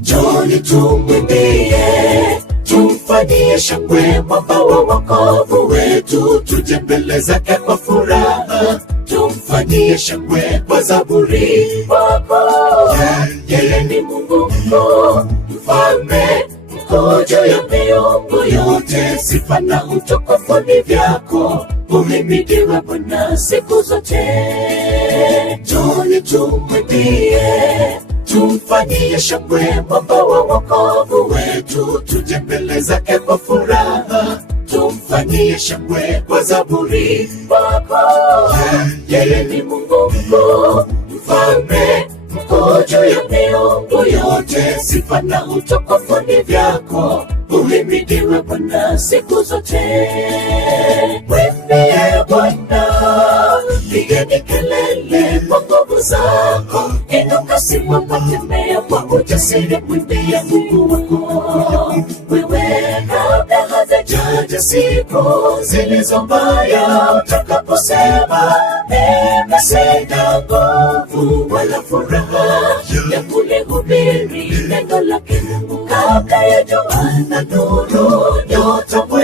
Njoni tumwimbie, tumfanyie shangwe mwamba wa wokovu wetu, tuje mbele zake kwa furaha, tumfanyie shangwe kwa zaburi wako. Yeye ni Mungu mkuu, mfalme mkuu juu ya miungu yote, sifa na utukufu ni vyako, uhimidiwe Bwana siku zote. Njoni tumwimbie, tumfanyie shangwe mwamba wa wokovu wetu, tuje mbele zake kwa furaha, tumfanyie shangwe kwa zaburi wako. Yeye ni Mungu mkuu, mfalme mkuu juu ya miungu yote, sifa na utukufu ni vyako, uhimidiwe Bwana siku zote. Mwimbie Bwana, pigeni kelele kwa nguvu zako, inuka simama, tembea kwa ujasiri, mwimbie Mungu wako. Wewe kabla hazijaja siku zilizo mbaya, utakaposema mimi sina nguvu wala furaha ya kulihubiri neno lake Mungu, kabla ya jua na nuru nyota